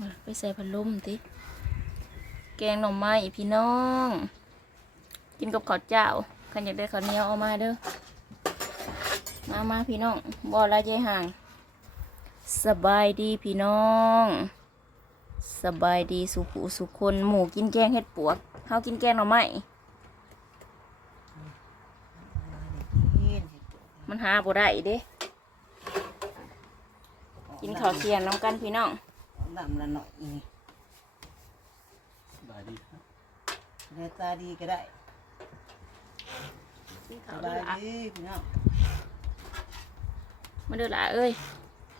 มาไปใส่พัดลมติแกงหน่อไม้พี่น้อง กินกับข้าวเจ้าขันอยากได้ข้าวเหนียวเอามาเด้อมามาพี่น้องบ่ละยายห่าง สบายดีพี่น้อง สบายดีสุขุสุขคนหมูกินแกงเห็ดปวกเฮากินแกงหน่อไม้มันหาบ่ได้เด้กินข้าวเทียงน้ำกันพี่น้อง ดำละหน่อยนี่สบายดีครับเนื้อตาดีก็ได้กินสข้าวบาเด้อยละดีพี่น้องมาเด้อละเอ้ย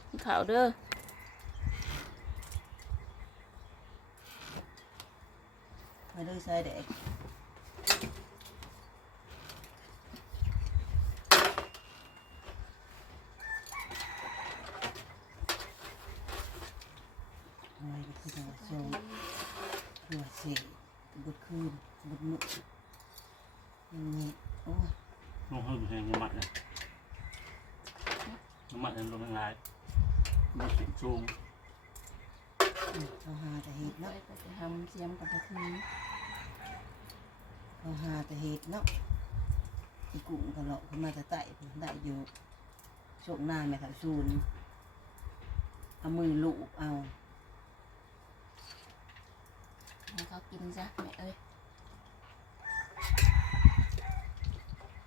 กินข้าวเด้อมาด้วยใส่เด็กอะไรก็คือตัวโซ่ตัวเสีย บดคืนบดมุกนี่โอ้ลงให้ดูแทงน้ำมันนะน้ำมันนั้นลงแรงร้ายมันเสียงสูงเขาหาแต่เห็ดเนาะก็จะทำเสียมกับกระทือเขาหาแต่เห็ดเนาะอีกุ้งก็เลาะเขามาแต่ไต่ได้อยู่โชคหน้าแม่เขาซูนเอามือลูบเอา ให้เขากินซะแม่เอ้ย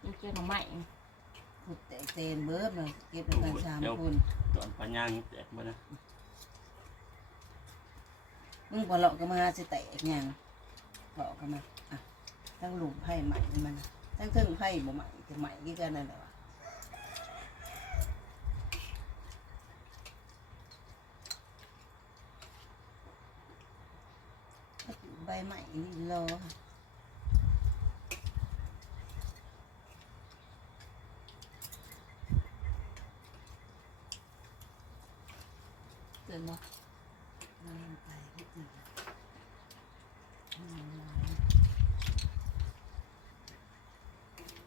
กินแกงหน่อไม้ขุดแต่เตนเบิร์ดเลยเก็บด้วยกันสามคนตอนปัญญางแตกมานะมึงพอเลาะก็มาหาสิแตกหยังเลาะก็มาอะทั้งหลุมไผ่ใหม่มันน่ะทั้งเทิงไผ่บ่ใหม่จะใหม่กี่กันนั่นแหละ วะใบใหม่นี่รอค่ะนบ่น้ำไปนิดหนึ่งน้ำลาย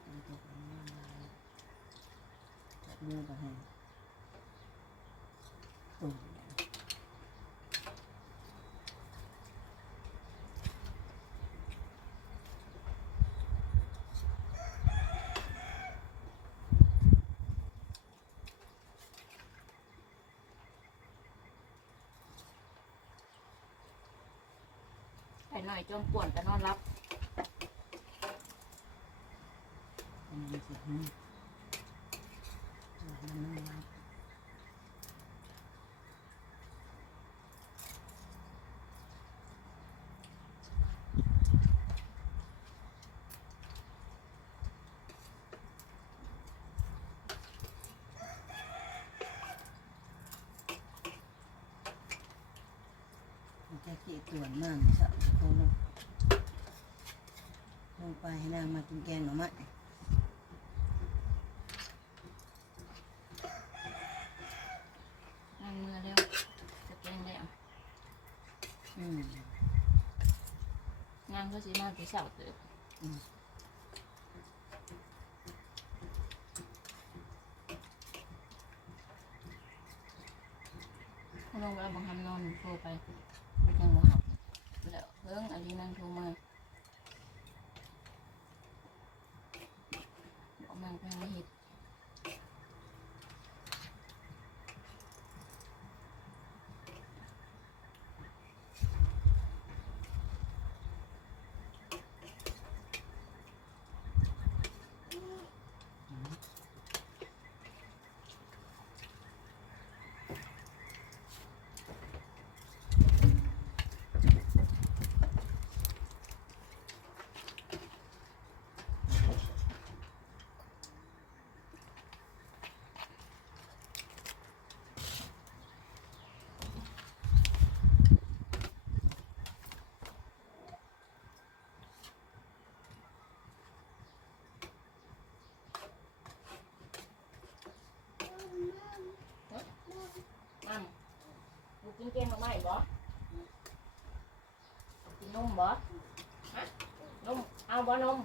น้ำตกน้ำลายจับมือไปให้ตุ่ม ไป หน่อยจมป่วนกันนอนรับมันสิหืมมันไม่รับ มัน จะขี้ตวนมากสับเขาลงลงไปให้นางมากินแกงหน่อไม้นั่งมือเร็วจะเป็นแล้วอืมงานก็สิมาไปเสาเติบอืม เขาลงไปเอาบังคับนอนโทรไปยังบ่หับ แล้ว บ่กินนมบ่ฮะนมเอาบ่นม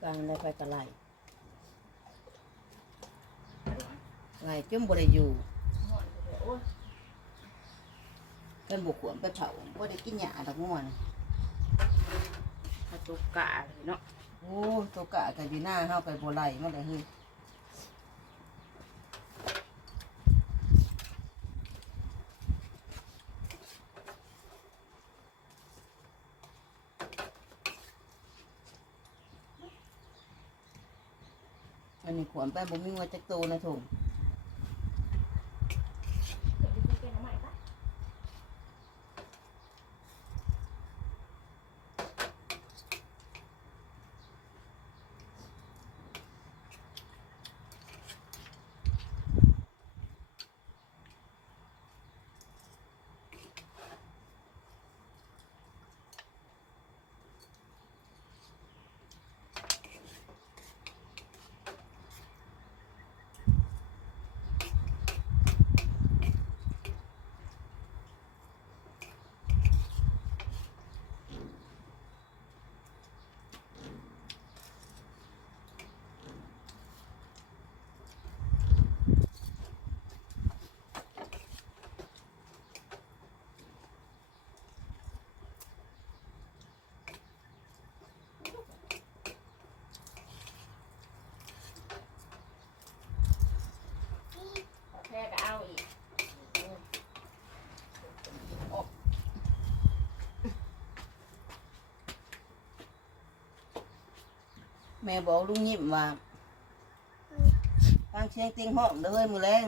กลางได้ไปกระไหลไหลจมบริอยู่ นบุกขวนไปเผาบ่ได้กินหญ้าดอกง่วนกระตุกกะเลยเนาะโอ้ตัวกะกันอยู่หน้าเฮาไปบ่ไหลมาได้เฮ้ยอันนี้ขวนไปบ่มีว่าจักโตนะถุง แม่บอกลุงยิ้มว่าฟังเสียงเตียงห้องเด้อเฮ้ยมือแรง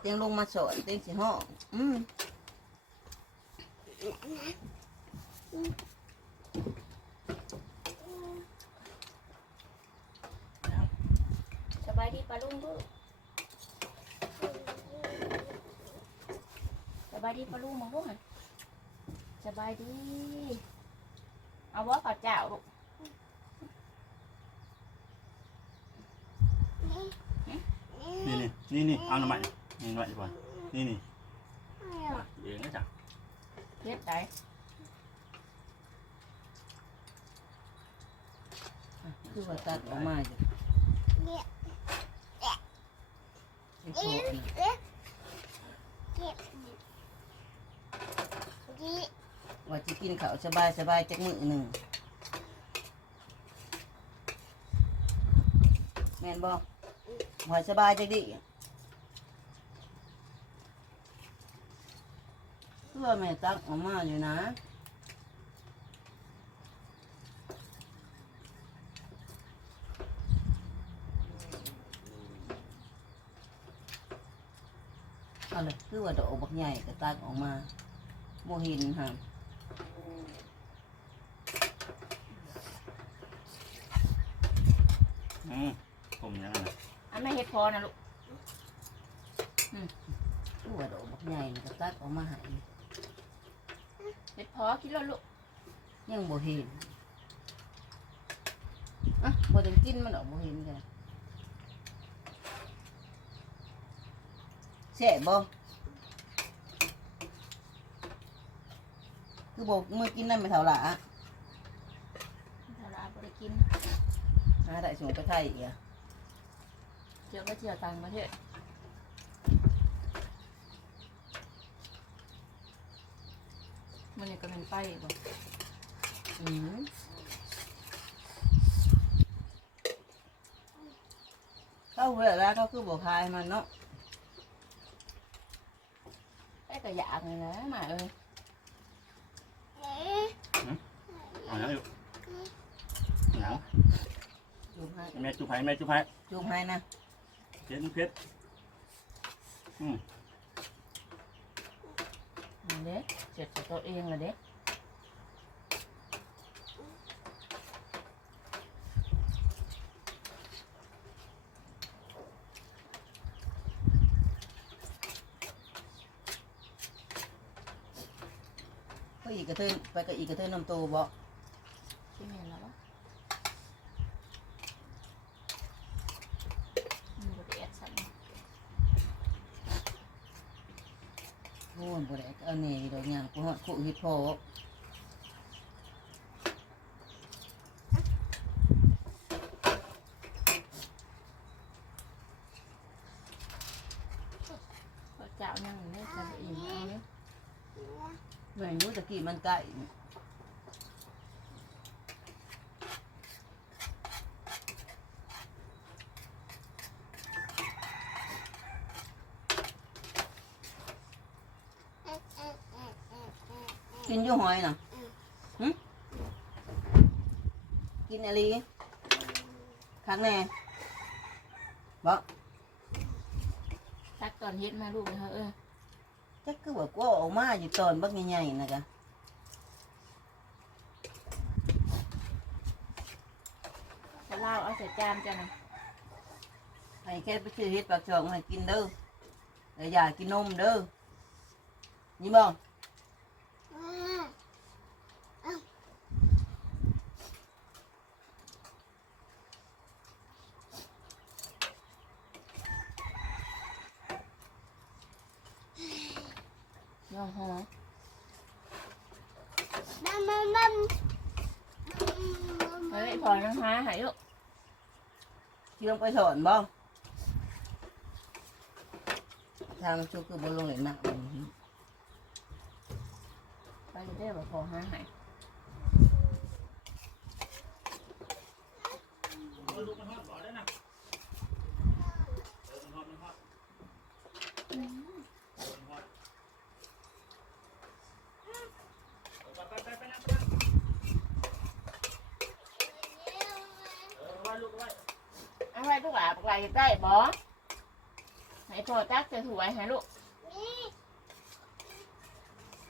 เตียงลงมาสอนเตียงสิห้องอืมสบายดีปะลุงลูกสบายดีปะลุงมองลูกหันสบายดี เอาว่าข้าวเจ้าลูก นี่นี่นี่นี่ เอาหน่อไม้นี่หน่อยดีกว่านี่นี่เดี๋ยวนะจ๊ะเทียบใจคือว่าตัดออกมาจ้ะไอ้โคตรน่ะว่าจะกินข้าวสบายสบายๆจักมื้อหนึ่งแม่นบ่ว่าสบายจักดิ อว่าแม่ตักออกมาอยู่นะเอาเลยคือว่าดอกบักใหญ่ก็ตักออกมาโมห็นฮะอืมผมยังนั้นนะอันไม่เฮ็ดพอนะลูกคือว่าดอกบักใหญ่ก็ตักออกมาห้เฮ็ด พอคิดแล้วลูกยังโมเห็นอะบ่ต้องกินมันดอกโมเห็นกันแซ่บบ่คือบอกมือกินนั่นไม่เท่าหละถ้าเราบ่ได้กินหาได้ส่งไปไทยอีกอะเที่ยวก็เที่ยวต่างประเทศ มันนี่ก็เป็นไปบ่อืมเข้าเวลาเขาคือบอกคายมันเนาะไปก็อยากเลยนะหมาเอ้ยเอาอย่างอยู่หนาวจูบให้แม่จุ๊บไผ่แม่จุ๊บไผ่จูบให้นะ เพชรเพชรเอาเด้เจ็ดตัวเองละเด้ก็อีกกระเทยไปกับอีกกระเทยน้ำโตบ่ที่เห็นแล้ววะ กุฮิโพเจ้ายังไม่ทำอิ่มเลยเหมือนงูตะกี่มันไก่ กินอยู่หอยน่ะหึกินอะไรครั้งแน่บอกตักตอนเฮ็ดมาลูกเลยเฮะเออจักคือว่ากูเอาออกมาอยู่ตอนบักใหญ่ๆนะกะจะเล่าเอาใส่จานจ้ะนะให้แค่ไปซื้อเฮ็ดปากช่องให้กินเด้อแล้วอย่ากินนมเด้อนี่บ่ ย่องหอเฮ้ยพอ น้ำหาหายลูกเชื่อมไปสอนบ่ทางชุกคือบ่ลงเลยหนักบ่ไปเรื่อยๆแบบพอหาหายลูกมันฮอดบ่ได้นะเออมันฮอดมันฮอดมันฮอดไปไปไปไปนั่งไปนั่งเออไว้ลูกไว้ เอาไว้ ลูกหลานปลายได้บ่ให้พอตักจะสวยให้ลูก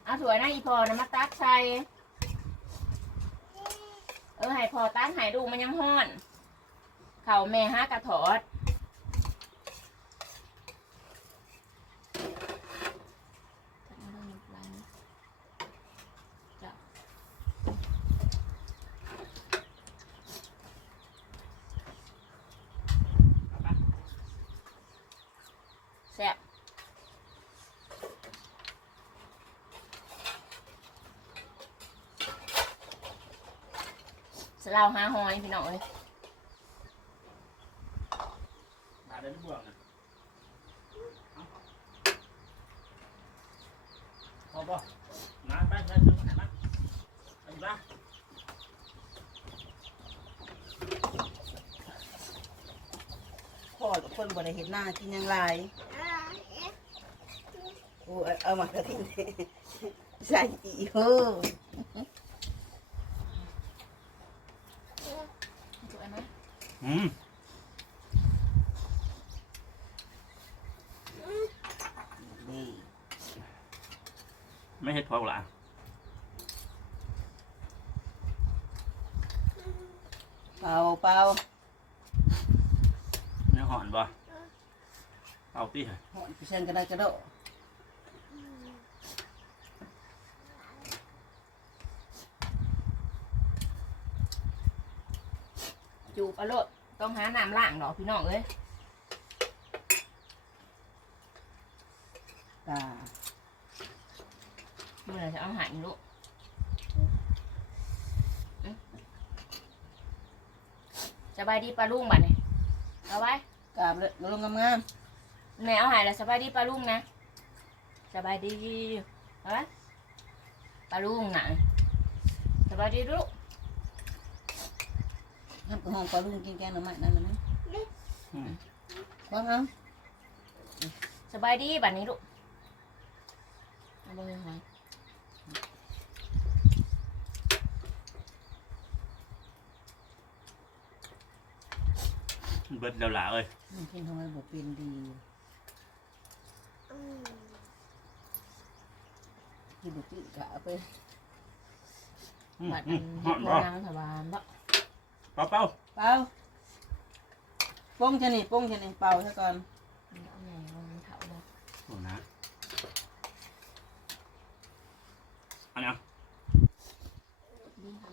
เอาสวยนะอีพอนะมาตักใส่เออให้พอตักให้ดูมันยังห้อน เข่าแม่ฮะกระถอด แซ่บสลาวหาหอยพี่น้องเอ้ยหาได้ลูกบ่วงนะเอาพอบ่มาไปไปซื้อมาไหนมาไปบ้าพ่อกับคนบ่ได้เฮ็ดหน้ากินหยังหลายโอ้เอาเอามากระทิ้งใส่อีเฮ้อสวยไหมอืมนี่ไม่เฮ็ดพอหร อเป่าเป่าเนื้อหอนบ่เอาตีหอนพี่เชนก็ได้กระโดด จูบเอาโลดต้องหาน้ำล้างดอกพี่น้องเอ้ยตาเมื่อไหรจะเอาหายลูกอื้อสบายดีปลาลุงบัดนี่เอาไว้กราบเลยลงงามแม่เอาหายแล้วสบายดีปลาลุงนะสบายดีเอาไว้ปลาลุงหนังสบายดีลูกๆ น้ำกระห้องปลาลุงกินแกงหน่อไม้นั่นน่ะนะอืมบ้างเอาสบายดีบัดนี้ลูกเอาไปหอยเบิดเดาหลาเอ้ยมันกินทำไมบ่เป็นดีที่บุตรกะไปอืมบัดอือัมนหอเฮ็ดนโบบ่ราณสบายบ่ เป้าเป้าเป่าป้งชะนี่ป้งชะนี่เป่าซะก่อนเอาใหญ่เอาเถาเลยโอ้นะอันนี้ดีค่ะ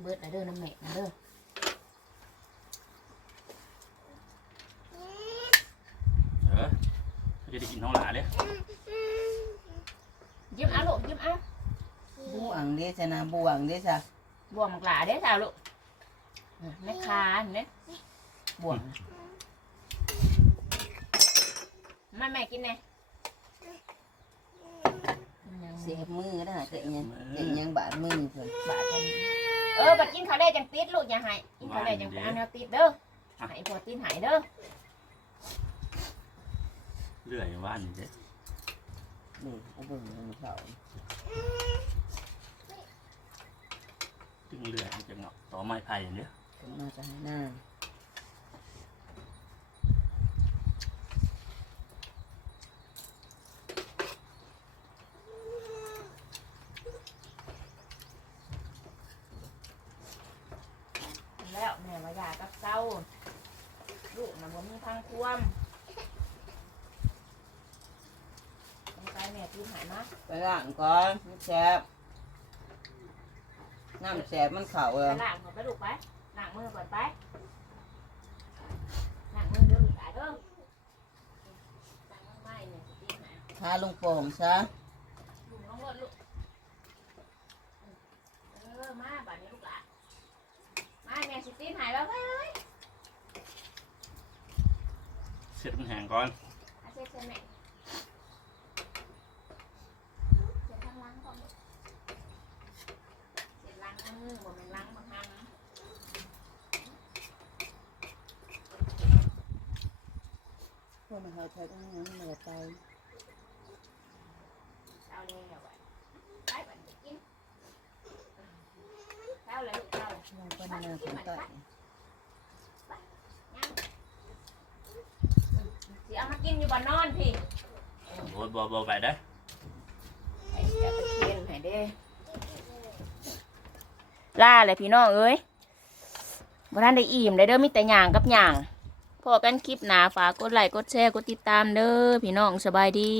เบิดแล้วเด้อน้ำแม่นะเด้อเออเขาจะได้กินท้องหลาเด้ยิ้มเอาลูกยิ้มเอา บวงเด้ชนะบวงเด้จ้ะบวมหลาเด้อสาวลูกแม่คาเนี่ยบ่วงมาแม่กินไงเสียบมือก็ได้แต่ยังแต่ยังบาดมือเพิ่นบาทกันเออบัดกินข้าวได้จังติดลูกอย่าใหายกินข้าวได้จังอันแนวติดเด้อใหายผัวติดใหายเด้อเลื่อยว่านเด้นี่เอาเบิ่งมันเขา จึงเลื่อยมันจะเงาะต่อไม้ไผ่เนี่ยขึ้นมาจะให้หน้าแล้วแม่ว่าอยากับเศร้าลูกมันบ่มีทางควมต้องใช้แม่ติดใหายมาไปล้างก่อนมันแซ่บน้ำแซ่บมันเข่าเอไปอล้างก่อนไปลูกไปล้างมือก่อนไปล้างมือเด้อหลายเด้อล้างมือไม่เนี่ยติดใหายทาลงโป่งซะลุงน้องรถลูกเออมาบัดนี้ลูกหลานมาแม่สิติดใหายแล้วไปเอ้ยเสร็จมันแห้งก่อนอาเซ็ตเซ็ตแม่เซ็ตข้างหล่างก่อนลูกเซ็ตหล้างมื อบ่แม่นหล้างบางครั้งพวกมันเขาใช้ทั้งนั้นมันจะไปเอาเลยเอาไว้ไปบัดนี้กินเอาเลยลูกเอาเลยลงไปในน้ำคนใต้สิเอามากินอยู่บ่นอนพี่โอ้ยบ่บ่ไปได้อไอ้จะไปเคียนให้เด้ ล่าเลยพี่น้องเอ้ยบ่ทันได้อิ่มเลยเด้อมีแต่หย่างกับหย่างพอกันคลิปหนาฝากกดไลค์กดแชร์กดติดตามเด้อพี่น้องสบายดี